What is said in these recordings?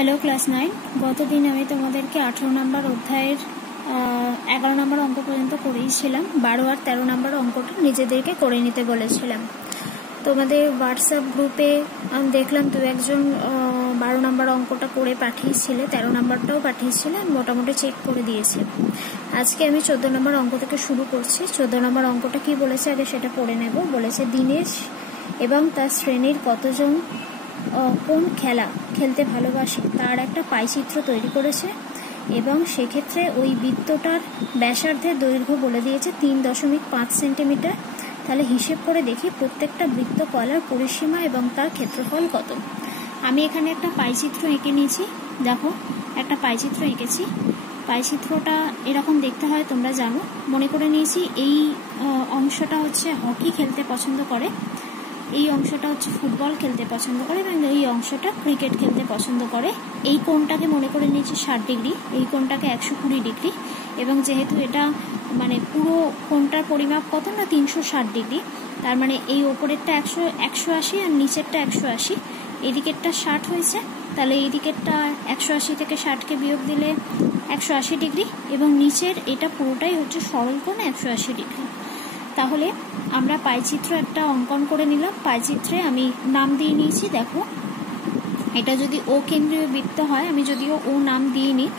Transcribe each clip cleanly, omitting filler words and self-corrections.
Hello class 9। গতদিন আমি তোমাদেরকে 18 নম্বর অধ্যায়ের 11 নম্বর অঙ্ক পর্যন্ত করেইছিলাম। 12 আর 13 নম্বর অঙ্কটা নিজেদেরকে করে নিতে বলেছিলাম। তোমাদের হোয়াটসঅ্যাপ গ্রুপে আমি দেখলাম দু একজন 12 নম্বর অঙ্কটা করে পাঠিয়েছিলে, 13 নম্বরটাও পাঠিয়েছিলে, মোটামুটি চেক করে দিয়েছে। আজকে আমি 14 নম্বর অঙ্ক থেকে শুরু করছি। 14 নম্বর অঙ্কটা কি বলেছে আগে সেটা পড়ে নেব। বলেছে দীনেশ এবং তার শ্রেণীর কতজন কোন খেলা খেলতে ভালোবাসে তার একটা পাইচিত্র তৈরি করেছে এবং সেক্ষেত্রে ওই বৃত্তটার ব্যাসার্ধের দৈর্ঘ্য বলে দিয়েছে 3.5 সেন্টিমিটার। তাহলে হিসেব করে দেখি প্রত্যেকটা বৃত্ত কলার পরিসীমা এবং তার ক্ষেত্রফল কত। আমি এখানে একটা পাইচিত্র এঁকে নিয়েছি। দেখো, একটা পাইচিত্র এঁকেছি। পাইচিত্রটা এরকম দেখতে হয়, তোমরা জানো। মনে করে নিয়েছি এই অংশটা হচ্ছে হকি খেলতে পছন্দ করে, এই অংশটা হচ্ছে ফুটবল খেলতে পছন্দ করে এবং এই অংশটা ক্রিকেট খেলতে পছন্দ করে। এই কোণটাকে মনে করে নিয়েছি 60 ডিগ্রি, এই কোণটাকে 120 ডিগ্রি এবং যেহেতু এটা মানে পুরো কোণটার পরিমাপ কত না 360 ডিগ্রি, তার মানে এই ওপরেরটা 180 আর নিচেরটা 180, এদিকেরটা 60 হয়েছে। তাহলে এই দিকেরটা 180 থেকে 60কে বিয়োগ দিলে 180 ডিগ্রি এবং নিচের এটা পুরোটাই হচ্ছে সরল কোণ 180 ডিগ্রি। তাহলে আমরা পাইচিত্র একটা অঙ্কন করে নিলাম। পাইচিত্রে আমি নাম দিয়ে নিয়েছি। দেখো, এটা যদি ও কেন্দ্রীয় বৃত্ত হয়, আমি যদিও ও নাম দিয়ে নিই,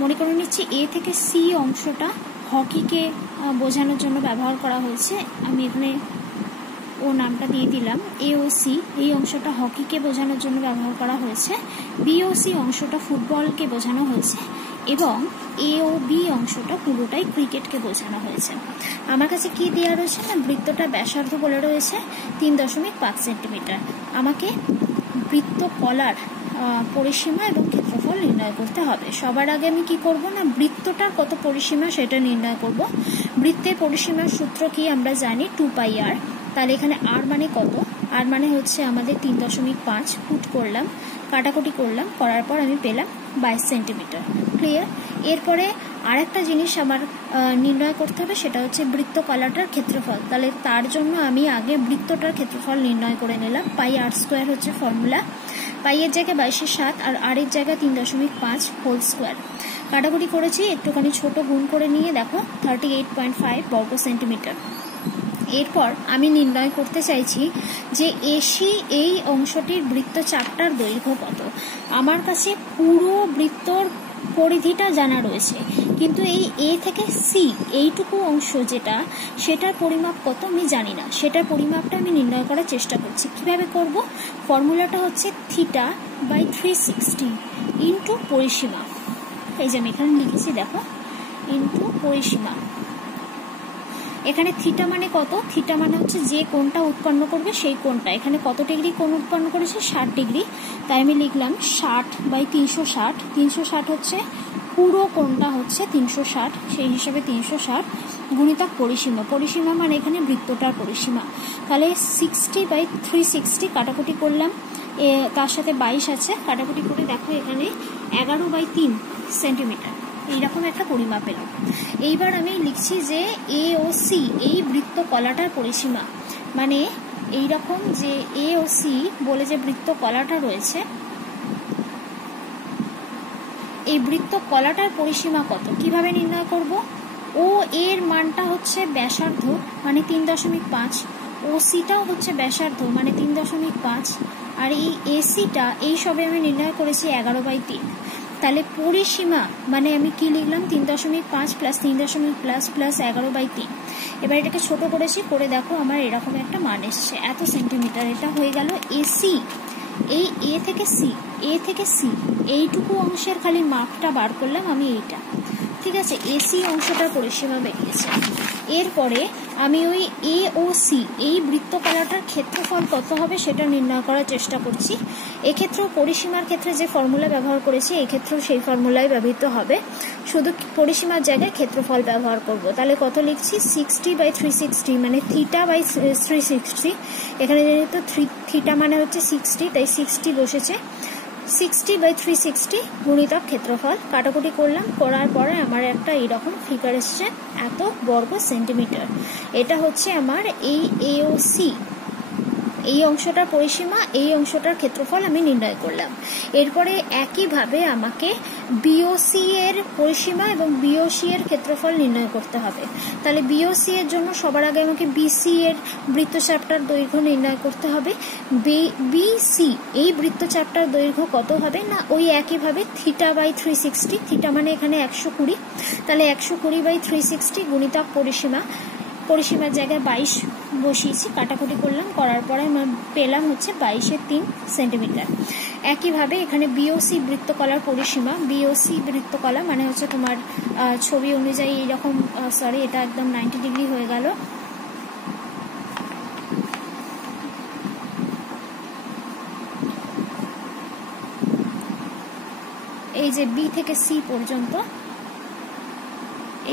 মনে করে নিচ্ছি এ থেকে সি অংশটা হকিকে বোঝানোর জন্য ব্যবহার করা হয়েছে। আমি এখানে ও নামটা দিয়ে দিলাম। এ ও সি এই অংশটা হকিকে বোঝানোর জন্য ব্যবহার করা হয়েছে। বি ও সি অংশটা ফুটবলকে বোঝানো হয়েছে এবং এ ও বি অংশটা পুরোটাই ক্রিকেটকে বোঝানো হয়েছে। আমার কাছে কি দেওয়া রয়েছে না, বৃত্তটা ব্যাসার্ধ বলে রয়েছে 3.5 সেন্টিমিটার। আমাকে বৃত্ত কলার পরিসীমা এবং ক্ষেত্রফল নির্ণয় করতে হবে। সবার আগে আমি কি করব না, বৃত্তটার কত পরিসীমা সেটা নির্ণয় করব। বৃত্তের পরিসীমার সূত্র কি আমরা জানি, 2πr। তাহলে এখানে আর মানে কত, আর মানে হচ্ছে আমাদের 3.5 ফুট করলাম, কাটাকুটি করলাম, করার পর আমি পেলাম 22 সেন্টিমিটার। ক্লিয়ার? এরপরে আরেকটা জিনিস আমার নির্ণয় করতে হবে, সেটা হচ্ছে বৃত্ত কলাটার ক্ষেত্রফল। তাহলে তার জন্য আমি আগে বৃত্তটার ক্ষেত্রফল নির্ণয় করে নিলাম। পাই আর স্কোয়ার হচ্ছে ফর্মুলা। পাইয়ের জায়গায় 22/7 আর আর এর জায়গায় 3.5 হোল স্কোয়ার। কাটাকুটি করেছি, একটুখানি ছোট গুণ করে নিয়ে দেখো 38.5 বর্গ সেন্টিমিটার। এরপর আমি নির্ণয় করতে চাইছি যে এসি এই অংশটির বৃত্তচাপটার দৈর্ঘ্য কত। আমার কাছে পুরো বৃত্তর পরিধিটা জানা রয়েছে, কিন্তু এই এ থেকে সি এইটুকু অংশ যেটা, সেটার পরিমাপ কত আমি জানি না। সেটার পরিমাপটা আমি নির্ণয় করার চেষ্টা করছি। কিভাবে করব? ফর্মুলাটা হচ্ছে θ/360 ইন্টু পরিসীমা। এই যে আমি এখানে লিখেছি, দেখো, ইন্টু পরিসীমা। এখানে থিটা মানে কত? থিটা মানে হচ্ছে যে কোণটা উৎপন্ন করবে সেই কোণটা। এখানে কত ডিগ্রি কোণ উৎপন্ন করেছে? 60 ডিগ্রি। তাই আমি লিখলাম 60/360। 360 হচ্ছে পুরো কোণটা হচ্ছে 360, সেই হিসাবে 360 গুণিতক পরিসীমা। পরিসীমা মানে এখানে বৃত্তটার পরিসীমা। তাহলে 60/360 কাটাকুটি করলাম, তার সাথে 22 আছে, কাটাকুটি করে দেখো এখানে 11/3 সেন্টিমিটার এইরকম একটা পরিমাপ এলো। এইবার আমি লিখছি যে এ ও সি এই বৃত্ত কলাটার পরিসীমা, মানে এইরকম যে এ ও সি বলে যে বৃত্ত কলাটা রয়েছে, এই বৃত্ত কলাটার পরিসীমা কত কিভাবে নির্ণয় করব? ও এর মানটা হচ্ছে ব্যাসার্ধ মানে 3.5, ও সিটাও হচ্ছে ব্যাসার্ধ মানে 3.5, আর এই এসিটা এই সবে আমি নির্ণয় করেছি 11/3। তাহলে পরিসীমা মানে আমি কি লিখলাম, 3.5 প্লাস 3.5 প্লাস 11/3। এবার এটাকে ছোট করেছি, করে দেখো আমার এরকম একটা মান এসছে, এত সেন্টিমিটার। এটা হয়ে গেল এসি। এই এ থেকে সি এইটুকু অংশের খালি মাপটা বার করলাম আমি, এইটা ঠিক আছে। এসি অংশটার পরিসীমা বেরিয়েছে। এরপরে আমি ওই এ ও সি এই বৃত্তকলাটার ক্ষেত্রফল কত হবে সেটা নির্ণয় করার চেষ্টা করছি। এক্ষেত্রেও পরিসীমার ক্ষেত্রে যে ফর্মুলা ব্যবহার করেছি এক্ষেত্রেও সেই ফর্মুলাই ব্যবহৃত হবে, শুধু পরিসীমার জায়গায় ক্ষেত্রফল ব্যবহার করব। তাহলে কত লিখছি? 60/360 মানে θ/360। এখানে যেহেতু থিটা মানে হচ্ছে 60, তাই 60 বসেছে। 60/360 গুণিতক ক্ষেত্রফল। কাটাকুটি করলাম, করার পরে আমার একটা এইরকম ফিগার এসছে, এত বর্গ সেন্টিমিটার। এটা হচ্ছে আমার এই এ ও সি এই অংশটার পরিসীমা, এই অংশটার ক্ষেত্রফল আমি নির্ণয় করলাম। এরপরে একইভাবে আমাকে বিওসি এর পরিসীমা এবং বিওসি এর ক্ষেত্রফল নির্ণয় করতে হবে। তাহলে বিওসি এর জন্য সবার আগে আমাকে বিসি এর বৃত্তচাপটার দৈর্ঘ্য নির্ণয় করতে হবে। বিসি এই বৃত্তচাপটার দৈর্ঘ্য কত হবে না, ওই একইভাবে θ/360, থিটা মানে এখানে 120, তাহলে 120/360 গুণিতক পরিসীমার জায়গায় 22 বসিয়েছি, কাটাকুটি করলাম, করার পরে পেলাম হচ্ছে 22/3 সেন্টিমিটার। একইভাবে এখানে বিওসি বৃত্তকলার পরিসীমা, বিওসি বৃত্তকলা মানে হচ্ছে তোমার ছবি অনুযায়ী এইরকম, সরি এটা একদম 90 ডিগ্রি হয়ে গেল। এই যে বি থেকে সি পর্যন্ত,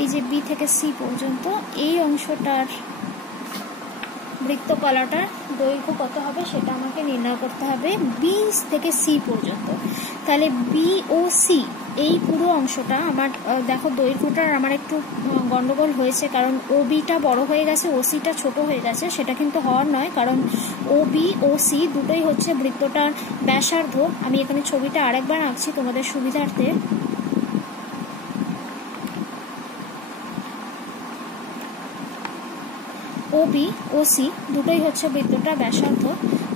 এই যে বি থেকে সি পর্যন্ত এই অংশটার বৃত্তকলাটার দৈর্ঘ্য কত হবে সেটা আমাকে নির্ণয় করতে হবে বি থেকে সি পর্যন্ত। তাহলে বি ও সি এই পুরো অংশটা আমার, দেখো দৈর্ঘ্যটার আমার একটু গন্ডগোল হয়েছে, কারণ ও বিটা বড় হয়ে গেছে, ও সিটা ছোট হয়ে গেছে, সেটা কিন্তু হওয়ার নয়, কারণ ও বি ও সি দুটোই হচ্ছে বৃত্তটার ব্যাসার্ধ। আমি এখানে ছবিটা আরেকবার আঁকছি তোমাদের সুবিধার্থে। ও বি ও সি দুটোই হচ্ছে বৃত্তটা ব্যাসার্ধ।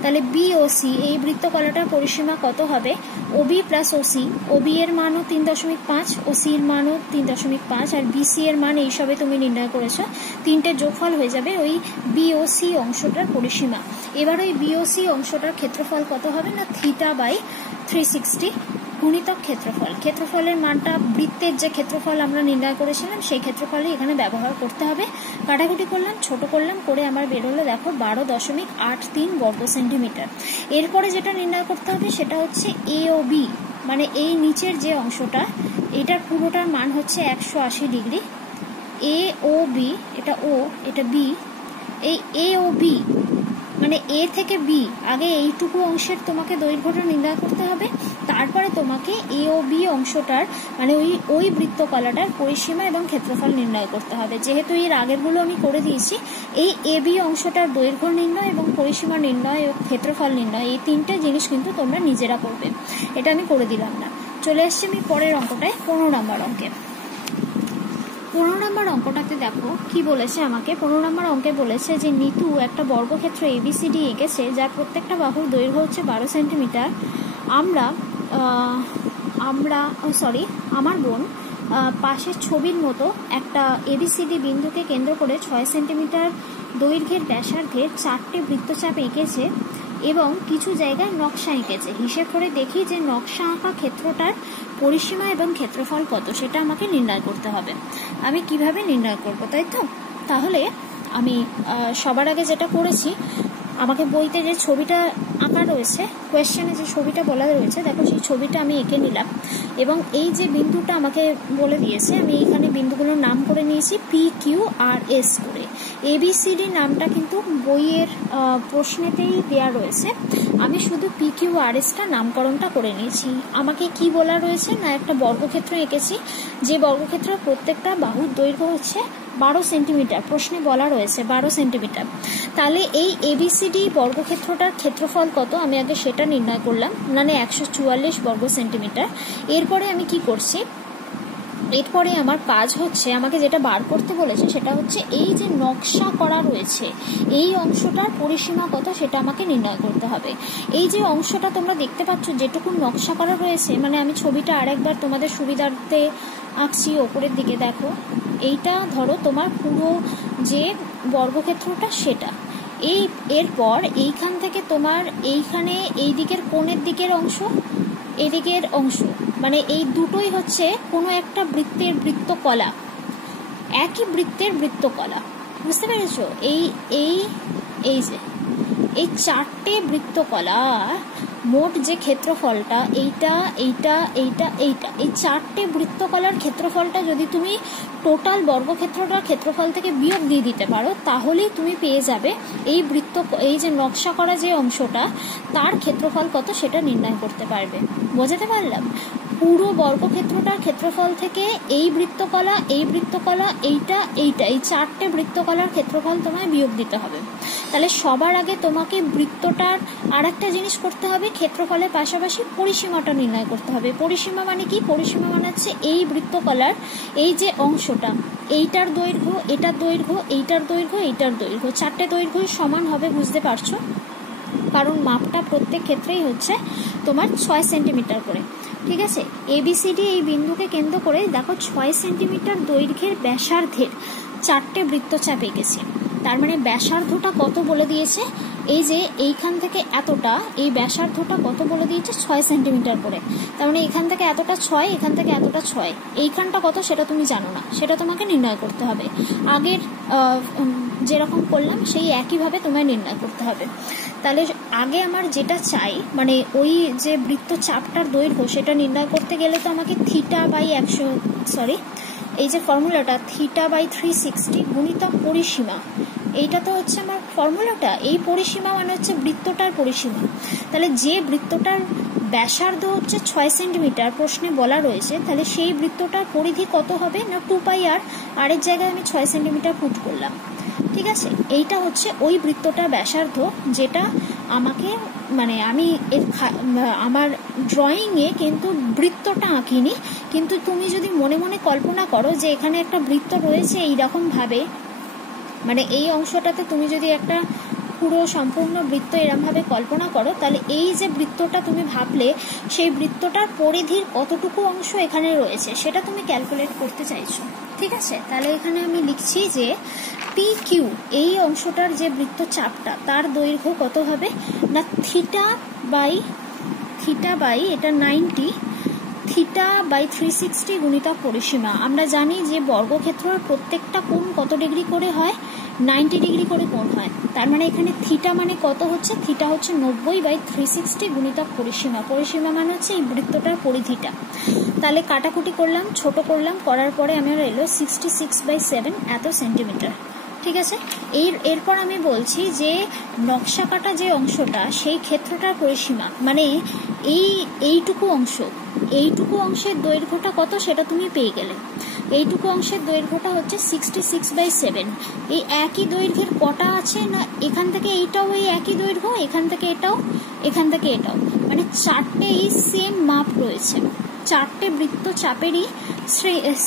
তাহলে বি ও সি এই বৃত্তকলাটার পরিসীমা কত হবে, ও বি প্লাস ও সি, ও বি এর মানও 3.5, ও সি এর মানও 3.5, আর বিসি এর মান এইসবে তুমি নির্ণয় করেছো, তিনটে যোগফল হয়ে যাবে ওই বি ও সি অংশটার পরিসীমা। এবার ওই বি ও সি অংশটার ক্ষেত্রফল কত হবে না, θ/360 গুণিতক ক্ষেত্রফল। ক্ষেত্রফলের মানটা বৃত্তের যে ক্ষেত্রফল আমরা নির্ণয় করেছিলাম সেই ক্ষেত্রফলে এখানে ব্যবহার করতে হবে। কাটাকুটি করলাম, ছোট করলাম, করে আমার বেরোলো দেখো 12.83 বর্গ সেন্টিমিটার। এরপরে যেটা নির্ণয় করতে হবে সেটা হচ্ছে এ ও বি, মানে এই নিচের যে অংশটা, এটার পুরোটার মান হচ্ছে 180 ডিগ্রি। এ ও বি, এটা ও এটা বি, এই এ ও বি মানে এ থেকে বি, আগে এইটুকু অংশের তোমাকে দৈর্ঘ্যটা নির্ণয় করতে হবে, তারপরে তোমাকে এ ও বি অংশটার মানে ওই বৃত্তকলাটার পরিসীমা এবং ক্ষেত্রফল নির্ণয় করতে হবে। যেহেতু এর আগেরগুলো আমি করে দিয়েছি, এই এ বি অংশটার দৈর্ঘ্য নির্ণয় এবং পরিসীমা নির্ণয় এবং ক্ষেত্রফল নির্ণয়, এই তিনটে জিনিস কিন্তু তোমরা নিজেরা করবে, এটা আমি করে দিলাম না। চলে আসছি আমি পরের অঙ্কটায়, 15 নম্বর অঙ্কে। 15 নম্বর অঙ্কটাতে দেখো কি বলেছে আমাকে। 15 নম্বর অঙ্কে বলেছে যে নিতু একটা বর্গক্ষেত্র এবিসিডি এঁকেছে, যার প্রত্যেকটা বাহুর দৈর্ঘ্য হচ্ছে 12 সেন্টিমিটার। আমার বোন পাশের ছবির মতো একটা এবিসিডি বিন্দুকে কেন্দ্র করে 6 সেন্টিমিটার দৈর্ঘ্যের ব্যাসার্ধের 4টে বৃত্তচাপ এঁকেছে এবং কিছু জায়গায় নকশা এঁকেছে। হিসেব করে দেখি যে নকশা আঁকা ক্ষেত্রটার পরিসীমা এবং ক্ষেত্রফল কত সেটা আমাকে নির্ণয় করতে হবে। আমি কিভাবে নির্ণয় করব, তাই তো? তাহলে আমি সবার আগে যেটা করেছি, আমাকে বইতে যে ছবিটা আঁকা রয়েছে, কোয়েশ্চেনে যে ছবিটা বলা রয়েছে, দেখো সেই ছবিটা আমি এঁকে নিলাম এবং এই যে বিন্দুটা আমাকে বলে দিয়েছে, আমি এইখানে বিন্দুগুলোর নাম করে নিয়েছি পি কিউ আর এস করে। এবিসিডি নামটা কিন্তু বইয়ের প্রশ্নেতেই দেওয়া রয়েছে, আমি শুধু পি কিউ আর এসটা নামকরণটা করে নিয়েছি। আমাকে কি বলা রয়েছে না, একটা বর্গক্ষেত্র এঁকেছি, যে বর্গক্ষেত্র প্রত্যেকটা বাহুর দৈর্ঘ্য হচ্ছে 12 সেন্টিমিটার, প্রশ্নে বলা রয়েছে 12 সেন্টিমিটার। তাহলে এই এবিসিডি বর্গক্ষেত্রটার ক্ষেত্রফল কত আমি আগে সেটা নির্ণয় করলাম, মানে 144 বর্গ সেন্টিমিটার। এরপরে আমি কি করছি, এরপরে আমার কাজ হচ্ছে, আমাকে যেটা বার করতে বলেছে সেটা হচ্ছে এই যে নকশা করা রয়েছে এই অংশটার পরিসীমা কত সেটা আমাকে নির্ণয় করতে হবে। এই যে অংশটা তোমরা দেখতে পাচ্ছ যেটুকু নকশা করা রয়েছে, মানে আমি ছবিটা আরেকবার তোমাদের সুবিধার্থে আঁকছি, ওপরের দিকে দেখো, এইটা ধরো তোমার পুরো যে বর্গক্ষেত্রটা সেটা। এরপর এইখান থেকে তোমার এইখানে এই দিকের কোণের দিকের অংশ, এদিকের অংশ, মানে এই দুটোই হচ্ছে কোনো একটা বৃত্তের বৃত্তকলা, একই বৃত্তের বৃত্তকলা, বুঝতে পেরেছো? এই যে এই 4টে বৃত্তকলা মোট যে ক্ষেত্রফলটা, এইটা এইটা এইটা এইটা, এই 4টে বৃত্তকলার ক্ষেত্রফলটা যদি তুমি টোটাল বর্গক্ষেত্রটার ক্ষেত্রফল থেকে বিয়োগ দিয়ে দিতে পারো, তাহলেই তুমি পেয়ে যাবে এই যে নকশা করা যে অংশটা তার ক্ষেত্রফল কত সেটা নির্ণয় করতে পারবে। বোঝাতে পারলাম? পুরো বর্গক্ষেত্রটার ক্ষেত্রফল থেকে এই বৃত্তকলা, এই বৃত্তকলা, এইটা, এইটা, এই 4টে বৃত্তকলার ক্ষেত্রফল তোমায় বিয়োগ দিতে হবে। তাহলে সবার আগে তোমাকে বৃত্তটার আর একটা জিনিস করতে হবে, ক্ষেত্রফলের পাশাপাশি পরিসীমাটা নির্ণয় করতে হবে। পরিসীমা মানে কি? পরিসীমা মানে হচ্ছে এই বৃত্তকলার এই যে অংশটা, এইটার দৈর্ঘ্য, এটার দৈর্ঘ্য, এইটার দৈর্ঘ্য, এইটার দৈর্ঘ্য, 4টে দৈর্ঘ্যই সমান হবে, বুঝতে পারছো? কারণ মাপটা প্রত্যেক ক্ষেত্রেই হচ্ছে তোমার 6 সেন্টিমিটার করে। ঠিক আছে, ABCD এই বিন্দুকে কেন্দ্র করে দেখো 6 সেন্টিমিটার দৈর্ঘ্যের ব্যাসার্ধের 4টে বৃত্তচাপ এঁকেছি। তার মানে ব্যাসার্ধটা কত বলে দিয়েছে, এই যে এইখান থেকে এতটা, এই ব্যাসার্ধটা কত বলে দিয়েছে 6 সেন্টিমিটার করে। তার মানে এখান থেকে এতটা 6, এখান থেকে এতটা 6, এইখানটা কত সেটা তুমি জানো না, সেটা তোমাকে নির্ণয় করতে হবে। আগের যেরকম করলাম সেই একইভাবে তোমায় নির্ণয় করতে হবে। তাহলে আগে আমার যেটা চাই, মানে ওই যে বৃত্তচাপটার দৈর্ঘ্য সেটা নির্ণয় করতে গেলে তো আমাকে এই যে ফর্মুলাটা θ/360 গুণিতক পরিসীমা, এইটা তো হচ্ছে আমার ফর্মুলাটা। এই পরিসীমা মানে হচ্ছে বৃত্তটার পরিসীমা। তাহলে যে বৃত্তটার ব্যাসার্ধ হচ্ছে 6 সেন্টিমিটার প্রশ্নে বলা রয়েছে, তাহলে সেই বৃত্তটার পরিধি কত হবে না 2πr, আর এর জায়গায় আমি 6 সেন্টিমিটার পুট করলাম। ঠিক আছে, এইটা হচ্ছে ওই বৃত্তটার ব্যাসার্ধ, যেটা আমাকে মানে আমি আমার ড্রয়িংয়ে কিন্তু বৃত্তটা আঁকিনি, কিন্তু তুমি যদি মনে মনে কল্পনা করো যে এখানে একটা বৃত্ত রয়েছে এইরকম ভাবে, মানে এই অংশটাতে তুমি যদি একটা পুরো সম্পূর্ণ বৃত্ত এরমভাবে কল্পনা করো, তাহলে এই যে বৃত্তটা তুমি ভাবলে সেই বৃত্তটার পরিধির কতটুকু অংশ এখানে রয়েছে সেটা তুমি ক্যালকুলেট করতে চাইছো। ঠিক আছে, তাহলে এখানে আমি লিখছি যে PQ এই অংশটার যে বৃত্তচাপটা তার দৈর্ঘ্য কত হবে না θ/, এটা 90, θ/360 গুণিতক পরিসীমা। আমরা জানি যে বর্গক্ষেত্রের প্রত্যেকটা কোণ কত ডিগ্রি করে হয়, 90 ডিগ্রি করে কোণ হয়। তার মানে এখানে থিটা মানে কত হচ্ছে, থিটা হচ্ছে 90/360 গুণিতক পরিসীমা। পরিসীমা মানে হচ্ছে এই বৃত্তটার পরিধিটা। তাহলে কাটাকুটি করলাম, ছোট করলাম, করার পরে আমার এলো 66/7 এত সেন্টিমিটার। ঠিক আছে, এরপর আমি বলছি যে নকশা কাটা যে অংশটা সেই ক্ষেত্রটার পরিসীমা, মানে এইটুকু অংশের দৈর্ঘ্যটা কত সেটা তুমি পেয়ে গেলে। এইটুকু অংশের দৈর্ঘ্যটা হচ্ছে 66/7। এই একই দৈর্ঘ্যের কটা আছে না, এখান থেকে এইটাও এই একই দৈর্ঘ্য, এখান থেকে এটাও, এখান থেকে এটাও, মানে 4টে এই সেম মাপ রয়েছে, 4টে বৃত্তচাপেরই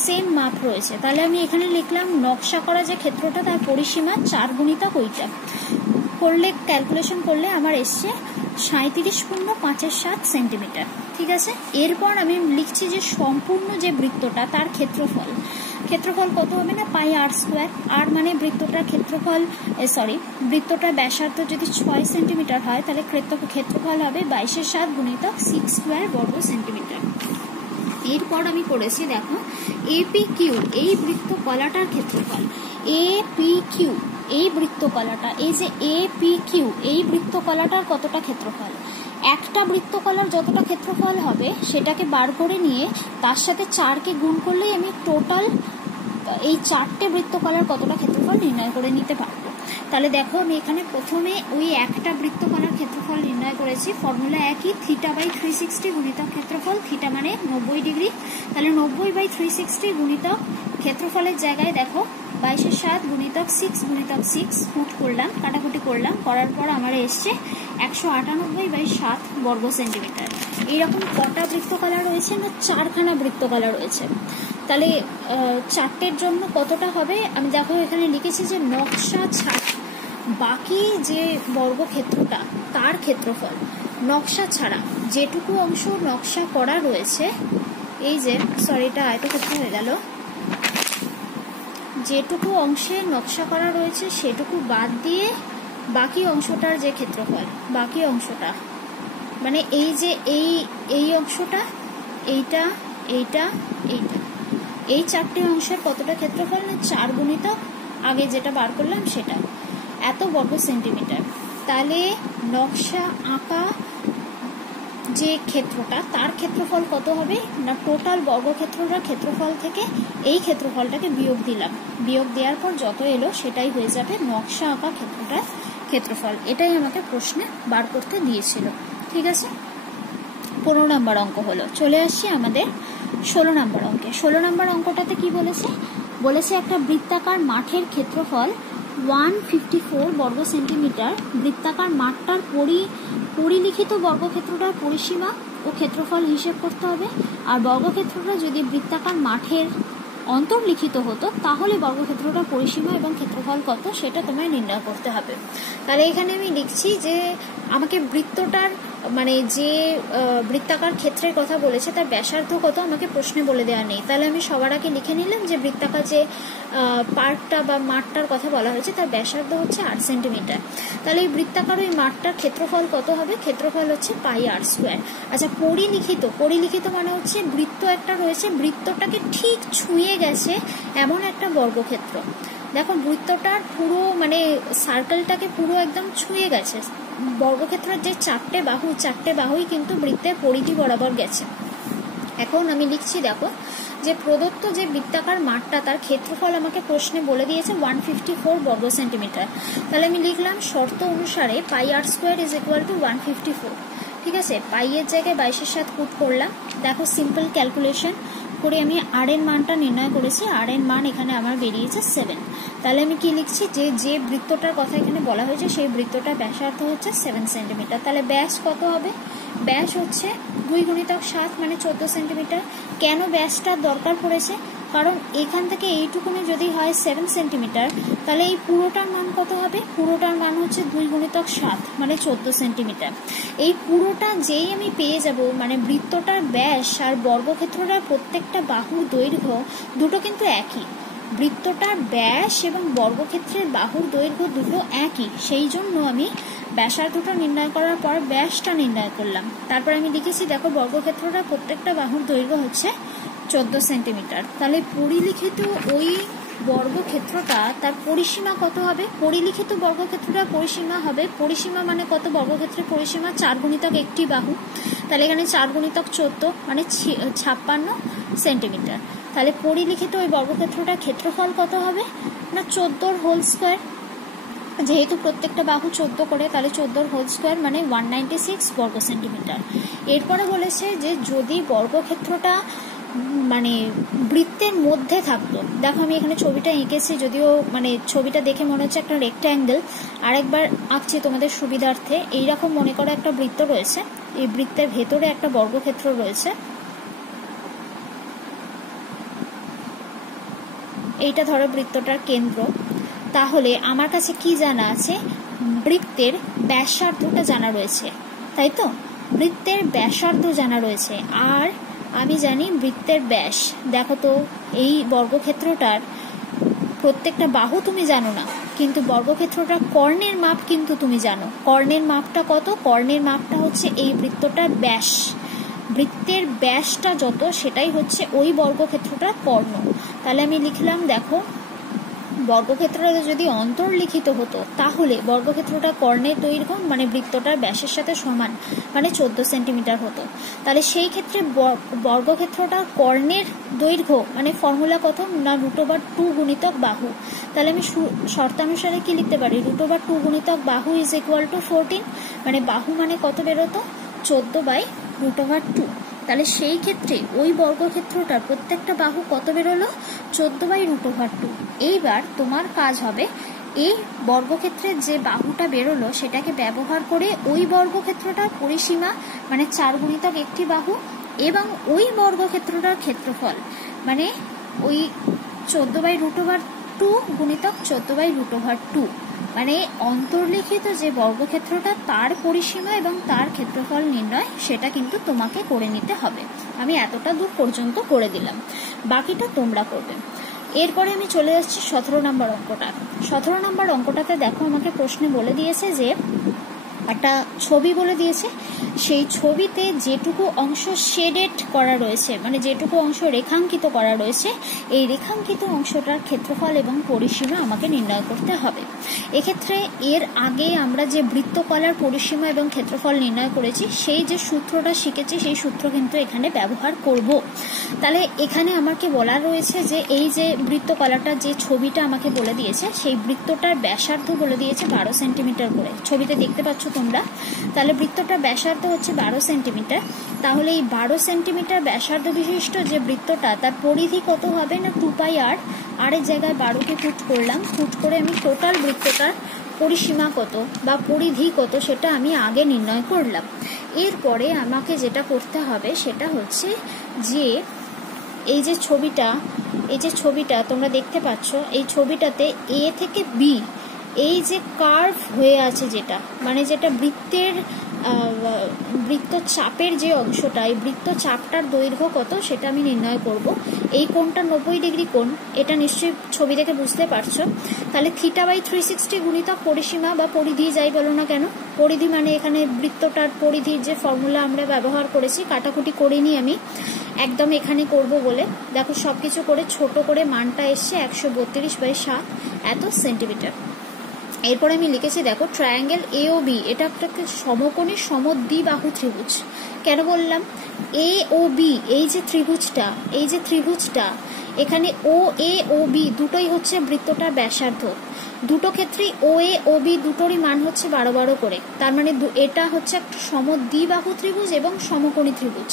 সেম মাপ রয়েছে। তাহলে আমি এখানে লিখলাম নকশা করা যে ক্ষেত্রটা তার পরিসীমা 4 গুণিতক ওইটা করলে, ক্যালকুলেশন করলে আমার এসছে 37.5 সেন্টিমিটার। ঠিক আছে, এরপর আমি লিখছি যে সম্পূর্ণ যে বৃত্তটা তার ক্ষেত্রফল কত হবে না πr²। আর মানে বৃত্তটার ক্ষেত্রফল, বৃত্তটার ব্যাসার্ধ যদি 6 সেন্টিমিটার হয় তাহলে ক্ষেত্রফল হবে 22/7 গুণিতক 6² বর্গ সেন্টিমিটার। এরপর আমি করেছি দেখো APQ এই বৃত্তকলাটার ক্ষেত্রফল, APQ এই বৃত্তকলাটা, এই যে APQ এই বৃত্তকলাটার কতটা ক্ষেত্রফল, একটা বৃত্তকলার যতটা ক্ষেত্রফল হবে সেটাকে বার করে নিয়ে তার সাথে 4কে গুণ করলেই আমি টোটাল এই 4টে বৃত্তকলার কতটা ক্ষেত্রফল নির্ণয় করে নিতে পারবো। তাহলে দেখো আমি এখানে প্রথমে ওই একটা বৃত্তকলার ক্ষেত্রফল নির্ণয় করেছি, ফর্মুলা একই, θ/360 গুণিতক ক্ষেত্রফল, থিটা মানে 90 ডিগ্রি। তাহলে 90/360 গুণিতক ক্ষেত্রফলের জায়গায় দেখো 22/7 গুণিতক 6 গুণিতক 6 পুট করলাম, কাটাকুটি করলাম, করার পর আমার এসছে 198/7 বর্গ সেন্টিমিটার। এইরকম কটা বৃত্তকলা রয়েছে না 4খানা বৃত্তকলা রয়েছে। তাহলে 4টের জন্য কতটা হবে আমি দেখো এখানে লিখেছি যে নকশা ছাড়া বাকি যে বর্গক্ষেত্রটা তার ক্ষেত্রফল, নকশা ছাড়া যেটুকু অংশ নকশা করা রয়েছে, এই যে এটা আয়তক্ষেত্র হয়ে গেল, যেটুকু অংশে নকশা করা রয়েছে সেটুকু বাদ দিয়ে বাকি অংশটার যে ক্ষেত্রফল, বাকি অংশটা মানে এই যে এই অংশটা, এইটা, এইটা, এইটা, এই 4টে অংশের কতটা ক্ষেত্রফল না 4 গুণিতক আগে যেটা বার করলাম সেটা, এত বর্গ সেন্টিমিটার। তাহলে নকশা আঁকা যে ক্ষেত্রটা তার ক্ষেত্রফল কত হবে না টোটাল বর্গক্ষেত্রটার ক্ষেত্রফল থেকে এই ক্ষেত্রফলটাকে বিয়োগ দিলাম, বিয়োগ দেওয়ার পর যত এলো সেটাই হয়ে যাবে নকশা আঁকা ক্ষেত্রটার ক্ষেত্রফল। এটাই আমাকে প্রশ্নে বার করতে দিয়েছিল। ঠিক আছে, 15 নম্বর অঙ্ক হলো। চলে আসছি আমাদের 16 নম্বর অঙ্কে। 16 নম্বর অঙ্কটাতে কি বলেছে? বলেছে একটা বৃত্তাকার মাঠের ক্ষেত্রফল 154 বর্গ সেন্টিমিটার। বৃত্তাকার মাঠটার পরিলিখিত বর্গক্ষেত্রটার পরিসীমা ও ক্ষেত্রফল হিসেব করতে হবে। আর বর্গক্ষেত্রটা যদি বৃত্তাকার মাঠের অন্তর্লিখিত হতো তাহলে বর্গক্ষেত্রটার পরিসীমা এবং ক্ষেত্রফল কত সেটা তোমায় নির্ণয় করতে হবে। তাহলে এখানে আমি লিখছি যে আমাকে বৃত্তটার মানে যে বৃত্তাকার ক্ষেত্রের কথা বলেছে তার ব্যাসার্ধ কত আমাকে প্রশ্নে বলে দেওয়া নেই। তাহলে আমি সবার আগে লিখে নিলাম যে বৃত্তাকার যে পার্টটা বা মাঠটার কথা বলা হয়েছে তার ব্যাসার্ধ হচ্ছে 8 সেন্টিমিটার। তাহলে এই বৃত্তাকার ওই মাঠটার ক্ষেত্রফল কত হবে? ক্ষেত্রফল হচ্ছে πr²। আচ্ছা, পরিলিখিত মানে হচ্ছে বৃত্ত একটা রয়েছে, বৃত্তটাকে ঠিক ছুঁয়ে গেছে এমন একটা বর্গক্ষেত্র। দেখো বৃত্তটার পুরো মানে সার্কেলটাকে পুরো একদম ছুঁয়ে গেছে। বর্গক্ষেত্রের যে 4টে বাহুই কিন্তু বৃত্তের পরিধি বরাবর গেছে। এখন আমি লিখছি, দেখো যে প্রদত্ত যে বৃত্তাকার মাঠটা তার ক্ষেত্রফল আমাকে প্রশ্নে বলে দিয়েছে 154 বর্গ সেন্টিমিটার। তাহলে আমি লিখলাম শর্ত অনুসারে πr² = 154। ঠিক আছে, পাই এর জায়গায় 22-এর সাথে পুট করলাম। দেখো সিম্পল ক্যালকুলেশন করে আমি আর এর মানটা নির্ণয় করেছি। আর এর মান এখানে আমার বেরিয়েছে 7। তাহলে আমি কি লিখছি, যে বৃত্তটার কথা এখানে বলা হয়েছে সেই বৃত্তটার ব্যাসার্ধ হচ্ছে 7 সেন্টিমিটার। তাহলে ব্যাস কত হবে? ব্যাস হচ্ছে 2 × 7 মানে 14 সেন্টিমিটার। কেন ব্যাসটার দরকার পড়েছে? কারণ এখান থেকে এইটুকুনি যদি হয় 7 সেন্টিমিটার তাহলে এই পুরোটার মান কত হবে? পুরোটার মান হচ্ছে 2 × 7 মানে 14 সেন্টিমিটার। এই পুরোটা যেই আমি পেয়ে যাব মানে বৃত্তটার ব্যাস আর বর্গক্ষেত্রটার প্রত্যেকটা বাহুর দৈর্ঘ্য দুটো কিন্তু একই। বৃত্তটার ব্যাস এবং বর্গক্ষেত্রের বাহুর দৈর্ঘ্য দুটো একই, সেই জন্য আমি ব্যাসার্ধটা নির্ণয় করার পর ব্যাসটা নির্ণয় করলাম। তারপর আমি লিখেছি, দেখো বর্গক্ষেত্রটা প্রত্যেকটা বাহুর দৈর্ঘ্য হচ্ছে 14 সেন্টিমিটার। তাহলে পরিলিখিত ওই বর্গক্ষেত্রটা তার পরিসীমা কত হবে? পরিলিখিত বর্গক্ষেত্রটার পরিসীমা মানে কত? বর্গক্ষেত্রের পরিসীমা 4 × একটি বাহু। তাহলে এখানে 4 × 14 মানে 56 সেন্টিমিটার। তাহলে পরিলিখিত ওই বর্গক্ষেত্রটার ক্ষেত্রফল কত হবে? না 14 হোল স্কোয়ার। যেহেতু প্রত্যেকটা বাহু 14 করে তাহলে 14 হোল স্কোয়ার মানে 196 বর্গ সেন্টিমিটার। এরপরে বলেছে যে যদি বর্গক্ষেত্রটা মানে বৃত্তের মধ্যে থাকতো, দেখো আমি এখানে ছবিটা এঁকেছি, যদিও মানে ছবিটা দেখে মনে হচ্ছে একটা রেক্ট্যাঙ্গেল। আরেকবার আঁকছি তোমাদের সুবিধার্থে। এইরকম মনে করো একটা বৃত্ত রয়েছে, এই বৃত্তের ভেতরে একটা বর্গক্ষেত্র রয়েছে। এইটা ধরো বৃত্তটার কেন্দ্র। তাহলে আমার কাছে কি জানা আছে? বৃত্তের ব্যাসার্ধটা জানা রয়েছে, তাই তো? বৃত্তের ব্যাসার্ধ জানা রয়েছে আর আমি জানি বৃত্তের ব্যাস। দেখো তো এই বর্গক্ষেত্রটার প্রত্যেকটা বাহু তুমি জানো না, কিন্তু বর্গক্ষেত্রটার কর্ণের মাপ কিন্তু তুমি জানো। কর্ণের মাপটা কত? কর্ণের মাপটা হচ্ছে এই বৃত্তটার ব্যাস। বৃত্তের ব্যাসটা যত সেটাই হচ্ছে ওই বর্গক্ষেত্রটার কর্ণ। তাহলে আমি লিখলাম, দেখো বর্গক্ষেত্রটা যদি অন্তর্লিখিত হতো তাহলে বর্গক্ষেত্রটা কর্ণের দৈর্ঘ্য মানে বৃত্তটার ব্যাসের সাথে সমান মানে 14 সেন্টিমিটার হতো। তাহলে সেই ক্ষেত্রে বর্গক্ষেত্রটার কর্ণের দৈর্ঘ্য মানে ফর্মুলা কত? না √2 × বাহু। তাহলে আমি শর্তানুসারে কি লিখতে পারি? √2 × বাহু = 14। মানে বাহু মানে কত বেরোতো? 14/√2। তাহলে সেই ক্ষেত্রে ওই বর্গক্ষেত্রটার প্রত্যেকটা বাহু কত বেরোলো? 14/√2। এইবার তোমার কাজ হবে এই বর্গক্ষেত্রের যে বাহুটা বেরোলো সেটাকে ব্যবহার করে ওই বর্গক্ষেত্রটার পরিসীমা মানে 4 × একটি বাহু এবং ওই বর্গক্ষেত্রটার ক্ষেত্রফল মানে ওই 14/√2 × 14/√2 মানে অন্তর্লিখিত যে বর্গক্ষেত্রটা তার পরিসীমা এবং তার ক্ষেত্রফল নির্ণয় সেটা কিন্তু তোমাকে করে নিতে হবে। আমি এতটা দূর পর্যন্ত করে দিলাম, বাকিটা তোমরা করবে। এরপরে আমি চলে আসছি 17 নম্বর অঙ্কটা। 17 নম্বর অঙ্কটাতে দেখো আমাকে প্রশ্নে বলে দিয়েছে যে একটা ছবি বলে দিয়েছে, সেই ছবিতে যেটুকু অংশ শেডেড করা রয়েছে মানে যেটুকু অংশ রেখাঙ্কিত করা রয়েছে এই রেখাঙ্কিত অংশটার ক্ষেত্রফল এবং পরিসীমা আমাকে নির্ণয় করতে হবে। এক্ষেত্রে এর আগে আমরা যে বৃত্তকলার পরিসীমা এবং ক্ষেত্রফল নির্ণয় করেছি সেই যে সূত্রটা শিখেছি সেই সূত্র কিন্তু এখানে ব্যবহার করব। তাহলে এখানে আমাকে বলা রয়েছে যে এই যে বৃত্তকলাটা যে ছবিটা আমাকে বলে দিয়েছে সেই বৃত্তটার ব্যাসার্ধ বলে দিয়েছে 12 সেন্টিমিটার করে। ছবিতে দেখতে পাচ্ছ তোমরা। তাহলে বৃত্তটার ব্যাসার্ধ হচ্ছে 12 সেন্টিমিটার। তাহলে এই 12 সেন্টিমিটার ব্যাসার্ধ বিশিষ্ট যে বৃত্তটা তার পরিধি কত হবে না 2πr, আর এর জায়গায় 12কে পুট করলাম, পুট করে আমি টোটাল বৃত্তটার পরিসীমা কত বা পরিধি কত সেটা আমি আগে নির্ণয় করলাম। এরপরে আমাকে যেটা করতে হবে সেটা হচ্ছে যে এই যে ছবিটা তোমরা দেখতে পাচ্ছ, এই ছবিটাতে এ থেকে বি এই যে কার্ভ হয়ে আছে, যেটা মানে যেটা বৃত্তচাপের যে অংশটা, এই বৃত্তচাপটার দৈর্ঘ্য কত সেটা আমি নির্ণয় করব। এই কোণটা 90 ডিগ্রি কোণ, এটা নিশ্চয়ই ছবি দেখে বুঝতে পারছো। তাহলে θ/360 গুণিতক পরিসীমা বা পরিধি যাই বলো না কেন, পরিধি মানে এখানে বৃত্তটার পরিধির যে ফর্মুলা আমরা ব্যবহার করেছি, কাটাকুটি করিনি আমি, একদম এখানে করব বলে। দেখো সবকিছু করে ছোট করে মানটা এসছে 132/7 এত সেন্টিমিটার। এরপরে আমি লিখেছি দেখো ট্রায়াঙ্গেল এ ও বি, এটা একটা সমকোণী সমদ্বিবাহু ত্রিভুজ। কেন বললাম এ ও বি, এই যে ত্রিভুজটা এখানে ও এ ও বি দুটোই হচ্ছে বৃত্তটার ব্যাসার্ধ। দুটো ক্ষেত্রেই ও এ ও বি দুটোরই মান হচ্ছে 12 করে। তার মানে এটা হচ্ছে একটা সমদ্বিবাহু ত্রিভুজ এবং সমকোণী ত্রিভুজ।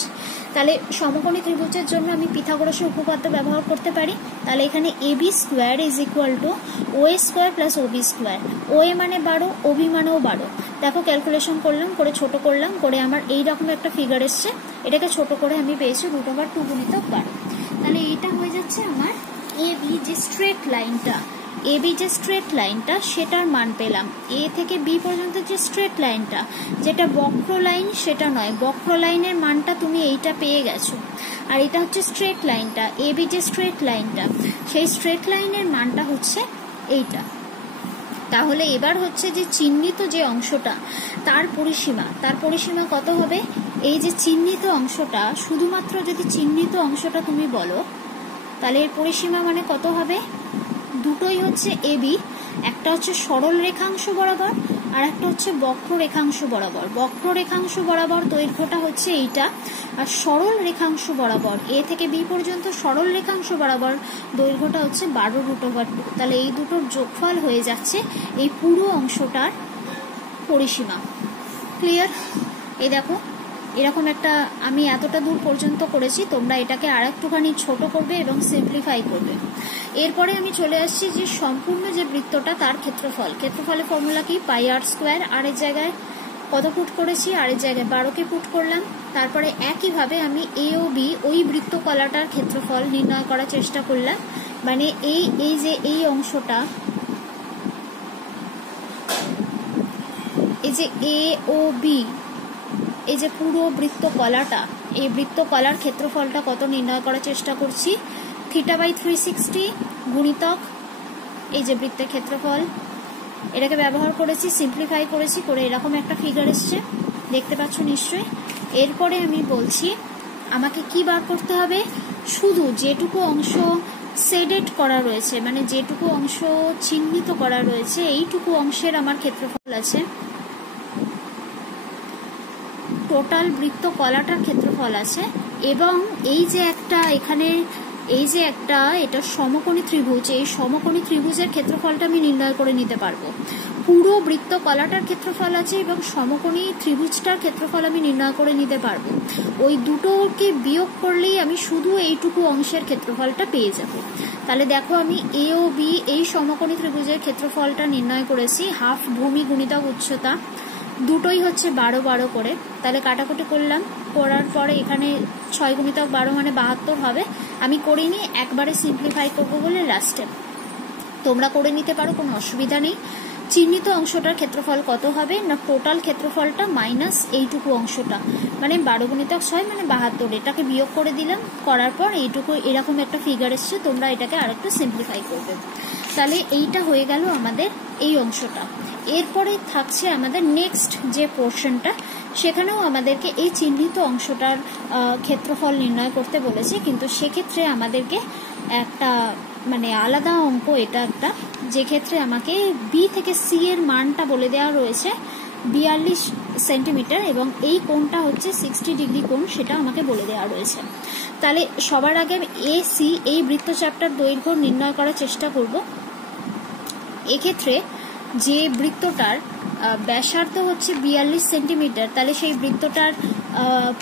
তাহলে সমকোণী ত্রিভুজের জন্য আমি পিথাগোরাসের উপপাদ্য ব্যবহার করতে পারি। তাহলে এখানে AB square is equal to OA square plus OB square. OA মানে 12, OB মানেও 12। দেখো ক্যালকুলেশন করলাম, করে ছোট করলাম, করে আমার এইরকম একটা ফিগার এসছে। এটাকে ছোট করে আমি পেয়েছি √2 গুণিতক 12। তাহলে এটা হয়ে যাচ্ছে আমার AB যে স্ট্রেট লাইনটা সেটার মান পেলাম। এ থেকে বি পর্যন্ত যে স্ট্রেট লাইনটা, যেটা বক্র লাইন সেটা নয়, বক্র লাইনের মানটা তুমি এইটা পেয়ে গেছো। আর এটা হচ্ছে স্ট্রেট লাইনটা, এবি যে স্ট্রেট লাইনটা, সেই স্ট্রেট লাইনের মানটা হচ্ছে এইটা। তাহলে এবার হচ্ছে যে চিহ্নিত যে অংশটা তার পরিসীমা কত হবে? এই যে চিহ্নিত অংশটা, শুধুমাত্র যদি চিহ্নিত অংশটা তুমি বলো তাহলে এর পরিসীমা মানে কত হবে? দুটোই হচ্ছে এবি, একটা হচ্ছে সরল রেখাংশ বরাবর আর একটা হচ্ছে বক্র রেখাংশ বরাবর। বক্র রেখাংশ বরাবর দৈর্ঘ্যটা হচ্ছে এইটা, আর সরল রেখাংশ বরাবর এ থেকে বি পর্যন্ত সরল রেখাংশ বরাবর দৈর্ঘ্যটা হচ্ছে 12√2। তাহলে এই দুটোর যোগফল হয়ে যাচ্ছে এই পুরো অংশটার পরিসীমা। ক্লিয়ার? এই দেখো এরকম একটা আমি এতটা দূর পর্যন্ত করেছি, তোমরা এটাকে আর একটুখানি ছোট করবে এবং সিম্পলিফাই করবে। এরপরে আমি চলে আসছি যে সম্পূর্ণ যে বৃত্তটা তার ক্ষেত্রফলের ফর্মুলা কি? πr²। আর এর জায়গায় কত পুট করেছি? আর এর জায়গায় 12কে পুট করলাম। তারপরে একইভাবে আমি এ ও বি ওই বৃত্তকলাটার ক্ষেত্রফল নির্ণয় করার চেষ্টা করলাম। মানে এই যে এই অংশটা, এই যে এ ও বি, এই যে পুরো বৃত্তকলাটা, এই বৃত্তকলার ক্ষেত্রফলটা কত নির্ণয় করার চেষ্টা করছি। θ/360 গুণিতক এই যে বৃত্তের ক্ষেত্রফল, এটাকে ব্যবহার করেছি, সিম্পলিফাই করেছি, করে এরকম একটা ফিগার এসছে, দেখতে পাচ্ছ নিশ্চয়ই। এরপরে আমি বলছি আমাকে কি বার করতে হবে? শুধু যেটুকু অংশ শেডেড করা রয়েছে, মানে যেটুকু অংশ চিহ্নিত করা রয়েছে, এইটুকু অংশের আমার ক্ষেত্রফল আছে, টোটাল বৃত্তকলাটার ক্ষেত্রফল আছে। এবং এই যে একটা এখানে এটা সমকোণী ত্রিভুজ, এই সমকোণী ত্রিভুজের ক্ষেত্রফলটা আমি নির্ণয় করে নিতে পারবো। পুরো বৃত্তকলাটার ক্ষেত্রফল আছে এবং সমকোণী ত্রিভুজটার ক্ষেত্রফল আমি নির্ণয় করে নিতে পারবো। ওই দুটোকে বিয়োগ করলেই আমি শুধু এইটুকু অংশের ক্ষেত্রফলটা পেয়ে যাব। তাহলে দেখো আমি এ ও বি এই সমকোণী ত্রিভুজের ক্ষেত্রফলটা নির্ণয় করেছি, হাফ ভূমি গুণিতক উচ্চতা, দুটোই হচ্ছে 12 করে। তাহলে কাটাকুটি করলাম, করার পরে এখানে 6 গুণিতক 12 মানে 72 হবে। আমি করিনি, একবারে সিম্পলিফাই করবো বলে লাস্টে। তোমরা করে নিতে পারো, কোনো অসুবিধা নেই। চিহ্নিত অংশটার ক্ষেত্রফল কত হবে না টোটাল ক্ষেত্রফলটা মাইনাস এইটুকু অংশটা, মানে 12 গুণিতক 6 মানে 72, এটাকে বিয়োগ করে দিলাম। করার পর এইটুকু এরকম একটা ফিগার এসছে, তোমরা এটাকে আরেকটু সিম্পলিফাই করবে। তাহলে এইটা হয়ে গেল আমাদের এই অংশটা। এরপরে থাকছে আমাদের নেক্সট যে পোর্শনটা, সেখানেও আমাদেরকে এই চিহ্নিত অংশটার ক্ষেত্রফল নির্ণয় করতে বলেছে, কিন্তু সেক্ষেত্রে আমাদেরকে একটা মানে আলাদা অঙ্ক, এটা একটা, যে ক্ষেত্রে আমাকে বি থেকে সি এর মানটা বলে দেওয়া রয়েছে 42 সেন্টিমিটার এবং এই কোণটা হচ্ছে 60 ডিগ্রি কোণ, সেটা আমাকে বলে দেওয়া রয়েছে। তাহলে সবার আগে আমি এ সি এই বৃত্তচাপটার দৈর্ঘ্য নির্ণয় করার চেষ্টা করব। এক্ষেত্রে যে বৃত্তটার ব্যাসার্ধ হচ্ছে 42 সেন্টিমিটার, তাহলে সেই বৃত্তটার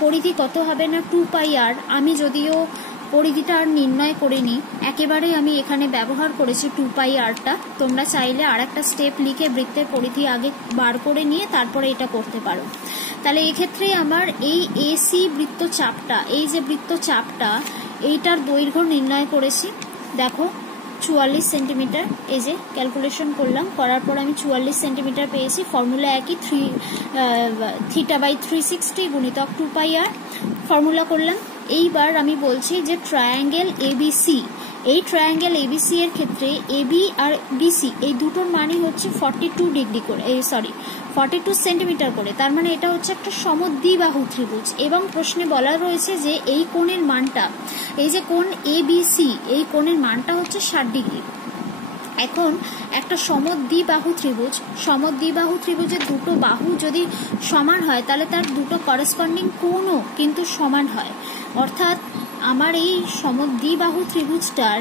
পরিধি কত হবে না 2πr। আমি যদিও পরিধিটা আর নির্ণয় করিনি, একেবারে আমি এখানে ব্যবহার করেছি 2πrটা। তোমরা চাইলে আর একটা স্টেপ লিখে বৃত্তের পরিধি আগে বার করে নিয়ে তারপরে এটা করতে পারো। তাহলে এক্ষেত্রে আমার এই এসি বৃত্তচাপটা, এই যে বৃত্তচাপটা, এইটার দৈর্ঘ্য নির্ণয় করেছি। দেখো 44 সেন্টিমিটার, এই যে ক্যালকুলেশন করলাম, করার পর আমি 44 সেন্টিমিটার পেয়েছি। ফর্মুলা একই, θ/360 গুণিতক 2πr ফর্মুলা করলাম। এইবার আমি বলছি যে ট্রায়াঙ্গেল এবিসি, এই ট্রায়াঙ্গেল এবিসি এর ক্ষেত্রে এবি আর বিসি এই দুটোর মানই হচ্ছে 42 ডিগ্রি করে, 42 সেন্টিমিটার করে। তার মানে এটা হচ্ছে একটা সমদ্বিবাহু ত্রিভুজ। এবং প্রশ্নে বলা রয়েছে যে এই কোণের মানটা, এই যে কোণ এবিসি, এই কোণের মানটা হচ্ছে 60 ডিগ্রি। এখন একটা সমদ্বিবাহু ত্রিভুজ, সমদ্বিবাহু ত্রিভুজের দুটো বাহু যদি সমান হয় তাহলে তার দুটো করেসপন্ডিং কোণও কিন্তু সমান হয়। অর্থাৎ আমার এই সমদ্বিবাহু ত্রিভুজটার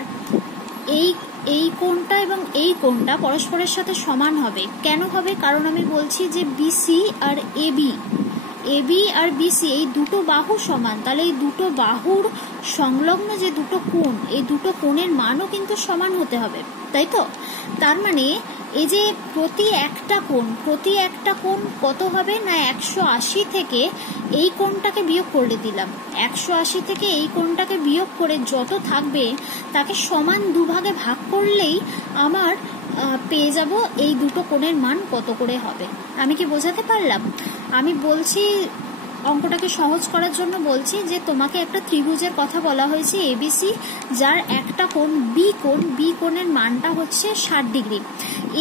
এই কোণটা এবং এই কোণটা পরস্পরের সাথে সমান হবে। কেন হবে? কারণ আমি বলছি যে বিসি আর এবি আর বিসি এই দুটো বাহু সমান, তাহলে এই দুটো বাহুর সংলগ্ন যে দুটো কোণ, এই দুটো কোণের মানও কিন্তু সমান হতে হবে, তাই তো? তার মানে এই যে প্রতি একটা কোণ কত হবে না 180 থেকে এই কোণটাকে বিয়োগ করে দিলাম। 180 থেকে এই কোণটাকে বিয়োগ করে যত থাকবে তাকে সমান দুভাগে ভাগ করলেই আমার পেয়ে যাব এই দুটো কোণের মান কত করে হবে। আমি কি বোঝাতে পারলাম? আমি বলছি, অঙ্কটাকে সহজ করার জন্য বলছি যে তোমাকে একটা ত্রিভুজের কথা বলা হয়েছে এবিসি, যার একটা কোণ বি কোণের মানটা হচ্ছে 60 ডিগ্রি।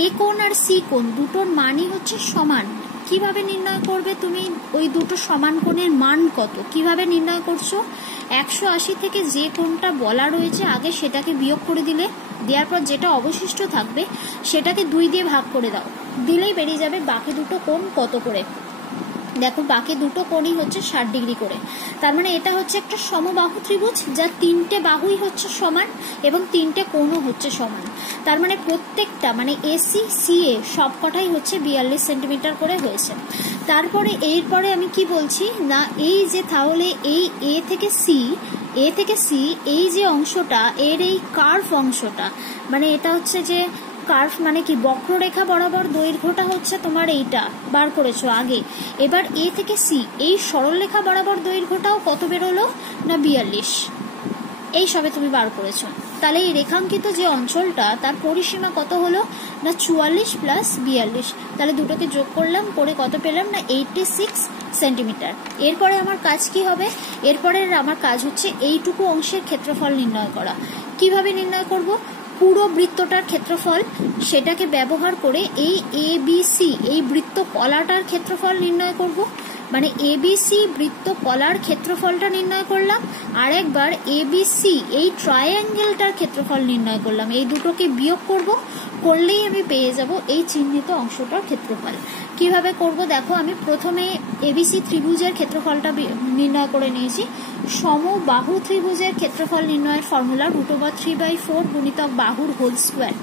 এ কোণ আর সি কোণ দুটোর মানই হচ্ছে সমান। কিভাবে নির্ণয় করবে তুমি ওই দুটো সমান কোণের মান কত? কিভাবে নির্ণয় করছো? 180 থেকে যে কোণটা বলা রয়েছে আগে সেটাকে বিয়োগ করে দিলে, দেওয়ার পর যেটা অবশিষ্ট থাকবে সেটাকে 2 দিয়ে ভাগ করে দাও, দিলেই বেরিয়ে যাবে বাকি দুটো কোণ কত করে। দেখো বাকি দুটো কোণই হচ্ছে 60 ডিগ্রি করে। তার মানে এটা হচ্ছে একটা সমবাহু ত্রিভুজ যার 3টে বাহুই হচ্ছে সমান এবং 3টে কোণও হচ্ছে সমান। তার মানে প্রত্যেকটা, মানে এসি সিএ সবকটাই হচ্ছে 42 সেন্টিমিটার করে হয়েছে। তারপরে এরপরে আমি কি বলছি না, এই যে তাহলে এই এ থেকে সি এই যে অংশটা, এর এই কার্ভ অংশটা, মানে এটা হচ্ছে যে কার্ভ মানে কি বক্ররেখা বরাবর দৈর্ঘ্যটা হচ্ছে তোমার এইটা বার করেছো আগে। এবার এ থেকে সি এই সরলরেখা বরাবর দৈর্ঘ্যটাও কত বেরোলো না 42, এই সবে তুমি বার করেছো। তাহলে এই রেখাঙ্কিত যে অঞ্চলটা তার পরিসীমা কত হলো না 44 প্লাস 42, তাহলে দুটোকে যোগ করলাম, করে কত পেলাম না 86 সেন্টিমিটার। এরপরে আমার কাজ কি হবে? এরপরে আমার কাজ হচ্ছে এইটুকু অংশের ক্ষেত্রফল নির্ণয় করা। কিভাবে নির্ণয় করব? পুরো বৃত্তটার ক্ষেত্রফল, সেটাকে ব্যবহার করে এই এবিসি এই বৃত্ত কলাটার ক্ষেত্রফল নির্ণয় করব। মানে এবিসি বৃত্ত কলার ক্ষেত্রফলটা নির্ণয় করলাম, আর একবার এবিসি এই ট্রায়াঙ্গেলটার ক্ষেত্রফল নির্ণয় করলাম। এই দুটোকে বিয়োগ করলেই আমি পেয়ে যাব এই চিহ্নিত অংশটার ক্ষেত্রফল। কিভাবে করব দেখো, আমি প্রথমে এবিসি ত্রিভুজের ক্ষেত্রফলটা নির্ণয় করে নিয়েছি। সমবাহু ত্রিভুজের ক্ষেত্রফল নির্ণয়ের ফর্মুলা √3/4 গুণিতক বাহুর হোল স্কোয়ার।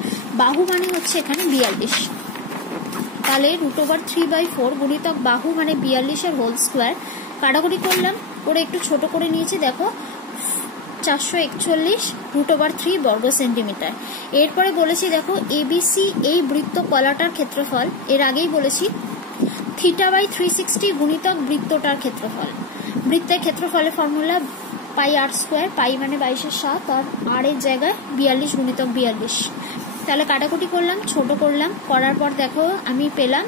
বাহু মানে হচ্ছে এখানে 42, তাহলে √3/4 গুণিতক বাহু মানে 42 এর হোল স্কোয়ার। কাটাকুটি করলাম, করে একটু ছোট করে নিয়েছি। দেখো 441 √3 বর্গ সেন্টিমিটার। এরপরে বলেছি দেখো এবিসি এই বৃত্ত কলাটার ক্ষেত্রফল, এর আগেই বলেছি θ/360 গুণিতক বৃত্তটার ক্ষেত্রফল। বৃত্তের ক্ষেত্রফলের ফর্মুলা πr², পাই মানে 22/7 আর আর এর জায়গায় 42 গুণিতক 42। তাহলে কাটাকুটি করলাম, ছোট করলাম, করার পর দেখো আমি পেলাম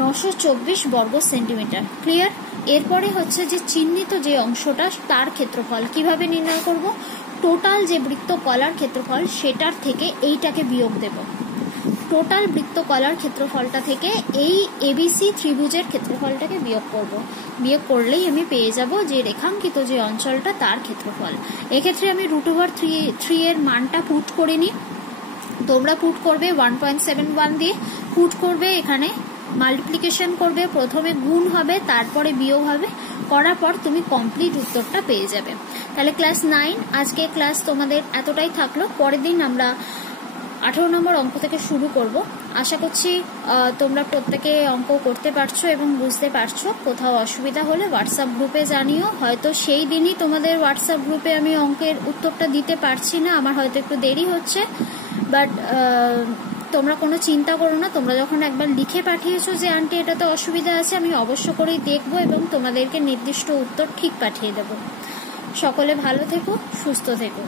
924 বর্গ সেন্টিমিটার। ক্লিয়ার? এরপরে হচ্ছে যে চিহ্নিত যে অংশটা তার ক্ষেত্রফল কিভাবে নির্ণয় করব? টোটাল যে বৃত্ত কলার ক্ষেত্রফল সেটার থেকে এইটাকে বিয়োগ দেব। টোটাল বৃত্ত কলার ক্ষেত্রফলটা থেকে এই এবিসি ত্রিভুজের ক্ষেত্রফলটাকে বিয়োগ করব। বিয়োগ করলেই আমি পেয়ে যাব যে রেখাঙ্কিত যে অঞ্চলটা তার ক্ষেত্রফল। এক্ষেত্রে আমি √3 এর মানটা পুট করে নিই। তোমরা পুট করবে 1.71 দিয়ে পুট করবে, এখানে মাল্টিপ্লিকেশন করবে, প্রথমে গুণ হবে তারপরে বিয়োগ হবে, করার পর তুমি কমপ্লিট উত্তরটা পেয়ে যাবে। তাহলে ক্লাস 9 আজকে ক্লাস তোমাদের এতটাই থাকলো। পরের দিন আমরা 18 নম্বর অঙ্ক থেকে শুরু করব। আশা করছি তোমরা প্রত্যেকে অঙ্ক করতে পারছো এবং বুঝতে পারছো। কোথাও অসুবিধা হলে হোয়াটসঅ্যাপ গ্রুপে জানিও। হয়তো সেই দিনই তোমাদের হোয়াটসঅ্যাপ গ্রুপে আমি অঙ্কের উত্তরটা দিতে পারছি না, আমার হয়তো একটু দেরি হচ্ছে, বাট তোমরা কোনো চিন্তা করো না। তোমরা যখন একবার লিখে পাঠিয়েছো যে আন্টি এটাতে অসুবিধা আছে, আমি অবশ্য করেই দেখবো এবং তোমাদেরকে নির্দিষ্ট উত্তর ঠিক পাঠিয়ে দেব। সকলে ভালো থেকো, সুস্থ থেকো।